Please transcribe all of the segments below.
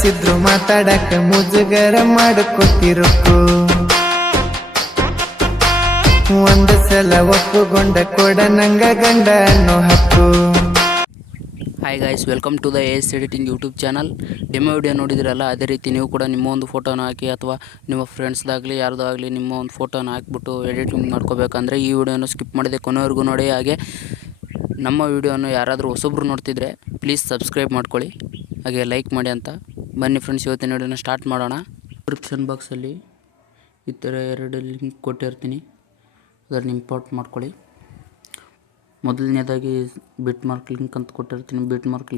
ಮನಸ್ಸಿದ್ರು ಮಾತಾಡಕ ಮುಜುಗರ ಮಾಡಿಕೊಟ್ಟಿರಕು ಒಂದು ಸಲ ಒಪ್ಪುಗೊಂಡ ಕೊಡ ನಂಗ ಗಂಡ ಅನ್ನೋ ಹಕ್ಕು. Hi guys, welcome to the S editing YouTube channel. Demo video ನೋಡಿದಿರಲ್ಲ, ಅದೇ ರೀತಿ ನೀವು ಕೂಡ ನಿಮ್ಮ ಒಂದು ಫೋಟೋನ ಹಾಕಿ ಅಥವಾ ನಿಮ್ಮ ಫ್ರೆಂಡ್ಸ್ದಾಗಲಿ ಯಾರ್ದಾಗಲಿ ನಿಮ್ಮ ಒಂದು ಫೋಟೋನ ಹಾಕಿಬಿಟ್ಟು ಎಡಿಟಿಂಗ್ ಮಾಡ್ಕೋಬೇಕಂದ್ರೆ ಈ ವಿಡಿಯೋನ ಸ್ಕಿಪ್ ಮಾಡಿದೆ ಕೊನೆವರೆಗೂ ನೋಡಿ. ಹಾಗೆ ನಮ್ಮ ವಿಡಿಯೋನ ಯಾರಾದರೂ ಹೊಸೊಬ್ರು ನೋಡ್ತಿದ್ರೆ ಪ್ಲೀಸ್ ಸಬ್ಸ್ಕ್ರೈಬ್ ಮಾಡ್ಕೊಳ್ಳಿ, ಹಾಗೆ ಲೈಕ್ ಮಾಡಿ ಅಂತ. ಬನ್ನಿ ಫ್ರೆಂಡ್ಸ್, ಇವತ್ತಿನ ವಿಡಿಯೋನ ಸ್ಟಾರ್ಟ್ ಮಾಡೋಣ. ಡಿಸ್ಕ್ರಿಪ್ಷನ್ ಬಾಕ್ಸಲ್ಲಿ ಈ ಥರ 2 ಲಿಂಕ್ ಕೊಟ್ಟಿರ್ತೀನಿ, ಅದನ್ನು ಇಂಪೋರ್ಟ್ ಮಾಡ್ಕೊಳ್ಳಿ. ಮೊದಲನೇದಾಗಿ ಬಿಟ್ ಮಾರ್ಕ್ ಲಿಂಕ್ ಅಂತ ಕೊಟ್ಟಿರ್ತೀನಿ, ಬಿಟ್ ಮಾರ್ಕ್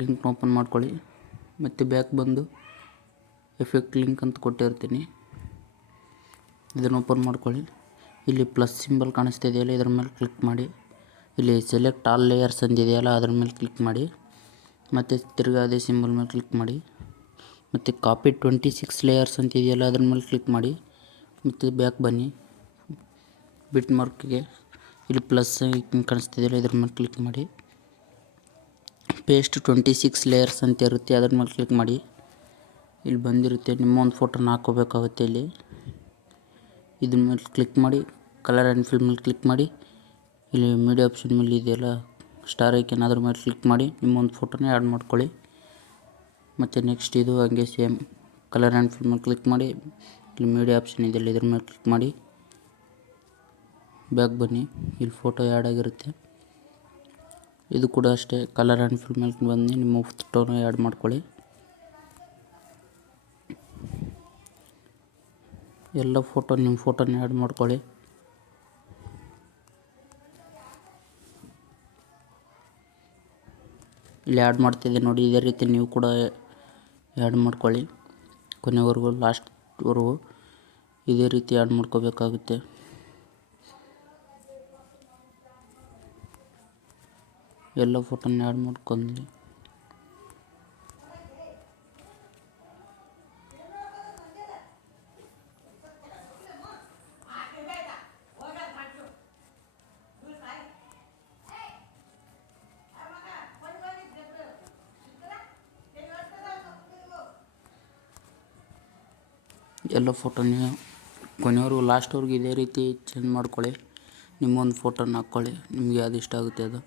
ಲಿಂಕ್ ಓಪನ್ ಮಾಡ್ಕೊಳ್ಳಿ. ಮತ್ತು ಬ್ಯಾಕ್ ಬಂದು ಎಫೆಕ್ಟ್ ಲಿಂಕ್ ಅಂತ ಕೊಟ್ಟಿರ್ತೀನಿ, ಇದನ್ನು ಓಪನ್ ಮಾಡ್ಕೊಳ್ಳಿ. ಇಲ್ಲಿ ಪ್ಲಸ್ ಸಿಂಬಲ್ ಕಾಣಿಸ್ತಿದೆಯಲ್ಲ, ಇದ್ರ ಮೇಲೆ ಕ್ಲಿಕ್ ಮಾಡಿ. ಇಲ್ಲಿ ಸೆಲೆಕ್ಟ್ ಆಲ್ ಲೇಯರ್ಸ್ ಅಂದಿದೆಯಲ್ಲ, ಅದ್ರ ಮೇಲೆ ಕ್ಲಿಕ್ ಮಾಡಿ. ಮತ್ತು ತಿರ್ಗಿ ಅದೇ ಸಿಂಬಲ್ ಮೇಲೆ ಕ್ಲಿಕ್ ಮಾಡಿ. ಮತ್ತು ಕಾಪಿ 26 ಲೇಯರ್ಸ್ ಅಂತಿದೆಯಲ್ಲ, ಅದ್ರ ಮೇಲೆ ಕ್ಲಿಕ್ ಮಾಡಿ. ಮತ್ತು ಬ್ಯಾಕ್ ಬನ್ನಿ. ಬಿಟ್ ಮಾರ್ಕ್ಗೆ ಇಲ್ಲಿ ಪ್ಲಸ್ ಕಾಣಿಸ್ತಿದೆಯಲ್ಲ, ಇದ್ರ ಮೇಲೆ ಕ್ಲಿಕ್ ಮಾಡಿ. ಪೇಸ್ಟ್ 26 ಲೇಯರ್ಸ್ ಅಂತ ಇರುತ್ತೆ, ಅದ್ರ ಮೇಲೆ ಕ್ಲಿಕ್ ಮಾಡಿ. ಇಲ್ಲಿ ಬಂದಿರುತ್ತೆ, ನಿಮ್ಮ ಒಂದು ಫೋಟೋನ ಹಾಕೋಬೇಕಾಗುತ್ತೆ. ಇದ್ರ ಮೇಲೆ ಕ್ಲಿಕ್ ಮಾಡಿ, ಕಲರ್ ಆ್ಯಂಡ್ ಫಿಲ್ ಮೇಲೆ ಕ್ಲಿಕ್ ಮಾಡಿ. ಇಲ್ಲಿ ಮೀಡಿಯಾ ಆಪ್ಷನ್ ಮೇಲೆ ಇದೆಯಲ್ಲ ಸ್ಟಾರ್ ಐಕನ್, ಅದ್ರ ಮೇಲೆ ಕ್ಲಿಕ್ ಮಾಡಿ ನಿಮ್ಮ ಒಂದು ಫೋಟೋನ ಆ್ಯಡ್ ಮಾಡ್ಕೊಳ್ಳಿ. ಮತ್ತು ನೆಕ್ಸ್ಟ್ ಇದು ಹಂಗೆ ಸೇಮ್ ಕಲರ್ ಆ್ಯಂಡ್ ಫಿಲ್ ಮೇಲೆ ಕ್ಲಿಕ್ ಮಾಡಿ. ಇಲ್ಲಿ ಮೀಡಿಯಾ ಆಪ್ಷನ್ ಇದೆಯಲ್ಲ, ಇದ್ರ ಮೇಲೆ ಕ್ಲಿಕ್ ಮಾಡಿ. ಬ್ಯಾಕ್ ಬನ್ನಿ, ಇಲ್ಲಿ ಫೋಟೋ ಆ್ಯಡ್ ಆಗಿರುತ್ತೆ. ಇದು ಕೂಡ ಅಷ್ಟೇ, ಕಲರ್ ಆ್ಯಂಡ್ ಫಿಲ್ ಮೇಲೆ ಬಂದು ನಿಮ್ಮ ಫೋಟೋನ ಆ್ಯಡ್ ಮಾಡ್ಕೊಳ್ಳಿ. ಎಲ್ಲ ನಿಮ್ಮ ಫೋಟೋನ ಆ್ಯಡ್ ಮಾಡ್ಕೊಳ್ಳಿ. ಇಲ್ಲಿ ಆ್ಯಡ್ ಮಾಡ್ತಿದ್ದೆ ನೋಡಿ, ಇದೇ ರೀತಿ ನೀವು ಕೂಡ ಆ್ಯಡ್ ಮಾಡ್ಕೊಳ್ಳಿ. ಕೊನೆವರೆಗೂ ಲಾಸ್ಟ್ವರೆಗೂ ಇದೇ ರೀತಿ ಆ್ಯಡ್ ಮಾಡ್ಕೋಬೇಕಾಗುತ್ತೆ. ಎಲ್ಲ ಫೋಟೋನ ಆ್ಯಡ್ ಮಾಡ್ಕೊಂಡು ಎಲ್ಲ ಫೋಟೋನ ಕೊನೆಯವ್ರಿಗೂ ಲಾಸ್ಟ್ವರೆಗೂ ಇದೇ ರೀತಿ ಚೇಂಜ್ ಮಾಡ್ಕೊಳ್ಳಿ. ನಿಮ್ಮೊಂದು ಫೋಟೋನ ಹಾಕ್ಕೊಳ್ಳಿ, ನಿಮಗೆ ಯಾವುದು ಇಷ್ಟ ಆಗುತ್ತೆ ಅದು.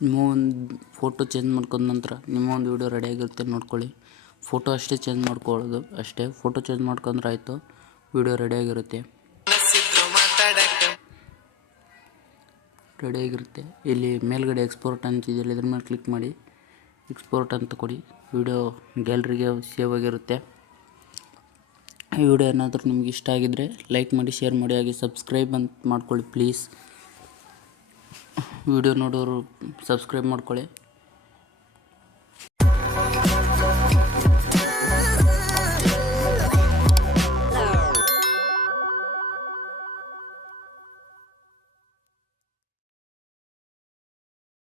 ನಿಮ್ಮ ಒಂದು ಫೋಟೋ ಚೇಂಜ್ ಮಾಡ್ಕೊಂಡ ನಂತರ ನಿಮ್ಮ ಒಂದು ವಿಡಿಯೋ ರೆಡಿಯಾಗಿರುತ್ತೆ, ನೋಡ್ಕೊಳ್ಳಿ. ಫೋಟೋ ಅಷ್ಟೇ ಚೇಂಜ್ ಮಾಡ್ಕೊಳ್ಳೋದು ಅಷ್ಟೇ. ಫೋಟೋ ಚೇಂಜ್ ಮಾಡ್ಕೊಂಡ್ರೆ ಆಯಿತು, ವಿಡಿಯೋ ರೆಡಿಯಾಗಿರುತ್ತೆ. ಇಲ್ಲಿ ಮೇಲ್ಗಡೆ ಎಕ್ಸ್ಪೋರ್ಟ್ ಅಂತಿದೆಯಲ್ಲ, ಇದ್ರ ಮೇಲೆ ಕ್ಲಿಕ್ ಮಾಡಿ. ಎಕ್ಸ್ಪೋರ್ಟ್ ಅಂತ ಕೊಡಿ, ವಿಡಿಯೋ ಗ್ಯಾಲರಿಗೆ ಸೇವ್ ಆಗಿರುತ್ತೆ. ಈ ವಿಡಿಯೋ ಏನಾದರೂ ನಿಮ್ಗೆ ಇಷ್ಟ ಆಗಿದ್ದರೆ ಲೈಕ್ ಮಾಡಿ, ಶೇರ್ ಮಾಡಿ, ಹಾಗೆ ಸಬ್ಸ್ಕ್ರೈಬ್ ಅಂತ ಮಾಡ್ಕೊಳ್ಳಿ ಪ್ಲೀಸ್. ವಿಡಿಯೋ ನೋಡೋರು ಸಬ್ಸ್ಕ್ರೈಬ್ ಮಾಡ್ಕೊಳ್ಳಿ.